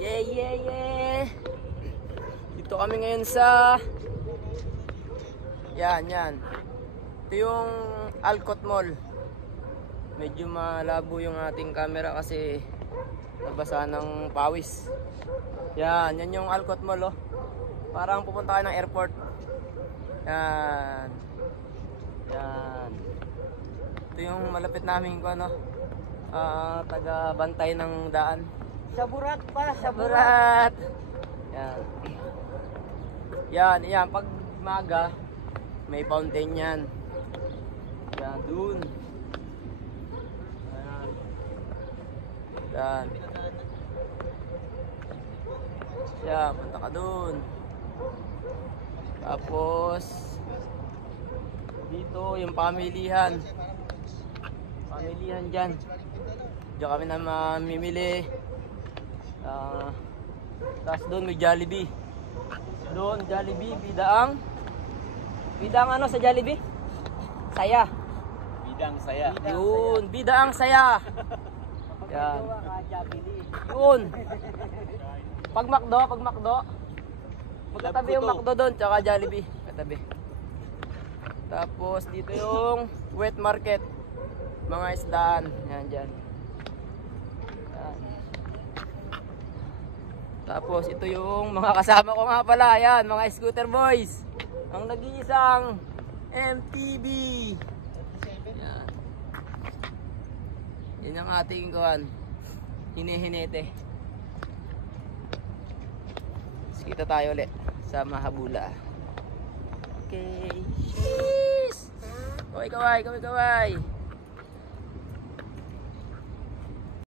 Yeah, yeah, yeah. Dito kami ngayon sa... Yan. Ito yung Alcott Mall. Medyo malabo yung ating camera kasi nabasa ng pawis. Yan yung Alcott Mall, oh. Parang pupunta kayo ng airport. Yan. Ito yung malapit namin ko, ano, taga-bantay ng daan. Saburat pa, saburat. Yan. Pag maga, may fountain yan. Yan, dun. Yan. Yan, punta ka dun. Tapos, dito yung pamilihan. Pamilihan dyan. Diyan kami na mamimili. Tapos doon may Jollibee. Doon Jollibee, bidaang ano sa Jollibee? Saya. Bidang saya. Yun, bidaang saya. Yan. Yun. Pag McDo. Magkatabi yung McDo doon, tsaka Jollibee. Katabi. Tapos dito yung wet market. Mga isdaan. Yan dyan. Yan. Tapos ito yung mga kasama ko nga pala. Yan, mga scooter boys. Ang nag-iisang MTB. Yan. Yan ang ating kuhan. Hinihinete. Kita tayo ulit sa Mahabula. Okay. Cheese! Kaway.